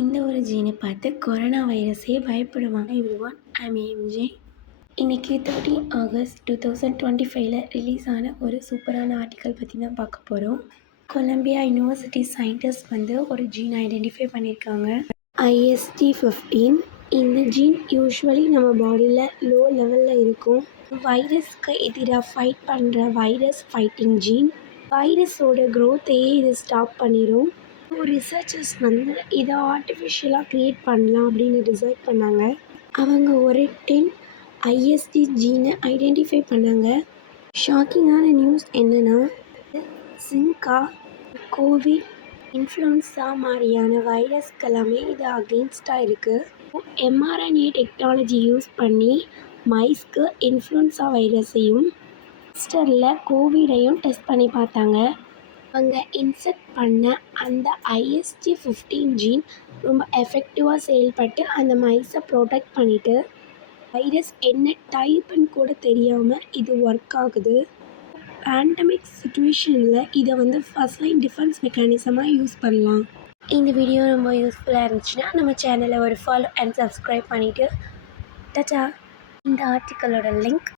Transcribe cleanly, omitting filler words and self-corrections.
இந்த ஒரு ஜீனை பார்த்து கொரோனா வைரஸே பயப்படுவாங்க. Everyone, I am AMJ. இன்றைக்கி 13 ஆகஸ்ட் 2025 ரிலீஸ் ஆன ஒரு சூப்பரான ஆர்டிக்கல் பற்றி தான் பார்க்க போகிறோம். கொலம்பியா யூனிவர்சிட்டி சயின்டிஸ்ட் ஒரு ஜீன் ஐடென்டிஃபை பண்ணியிருக்காங்க, IST15. இந்த ஜீன் யூஸ்வலி நம்ம பாடியில் லோ லெவலில் இருக்கும். வைரஸ்க்கு எதிராக ஃபைட் பண்ணுற வைரஸ் ஃபைட்டிங் ஜீன். வைரஸோட க்ரோத்தையே இது ஸ்டாப் பண்ணிடும். ரிசர்ச்சர்ஸ் இதை ஆர்டிஃபிஷியலாக க்ரியேட் பண்ணலாம் அப்படின்னு டிசைட் பண்ணாங்க. அவங்க ஒரு 10 IST ஜீனை ஐடென்டிஃபை பண்ணாங்க. ஷாக்கிங்கான நியூஸ் என்னென்னா, ஜிங்கா, கோவிட், இன்ஃப்ளூன்ஸா மாதிரியான வைரஸ்க்கெல்லாமே இது அகெயின்ஸ்டாக இருக்குது. mRNA டெக்னாலஜி யூஸ் பண்ணி மைஸ்க்கு இன்ஃப்ளூன்ஸா வைரஸையும் ஈஸ்டரில் கோவிடையும் டெஸ்ட் பண்ணி பார்த்தாங்க. அவங்க இன்செக்ட் பண்ண அந்த IST15 ஜீன் ரொம்ப எஃபெக்டிவாக செயல்பட்டு அந்த மைஸை ப்ரொடெக்ட் பண்ணிவிட்டு, வைரஸ் என்ன டைப்புன்னு கூட தெரியாமல் இது ஒர்க் ஆகுது. பேண்டமிக் சுச்சுவேஷனில் இதை ஃபர்ஸ்ட் லைன் டிஃபென்ஸ் மெக்கானிசமாக யூஸ் பண்ணலாம். இந்த வீடியோ ரொம்ப யூஸ்ஃபுல்லாக இருந்துச்சுன்னா நம்ம சேனலை ஒரு ஃபாலோ அண்ட் சப்ஸ்கிரைப் பண்ணிவிட்டு டாடா. இந்த ஆர்டிக்கலோட லிங்க்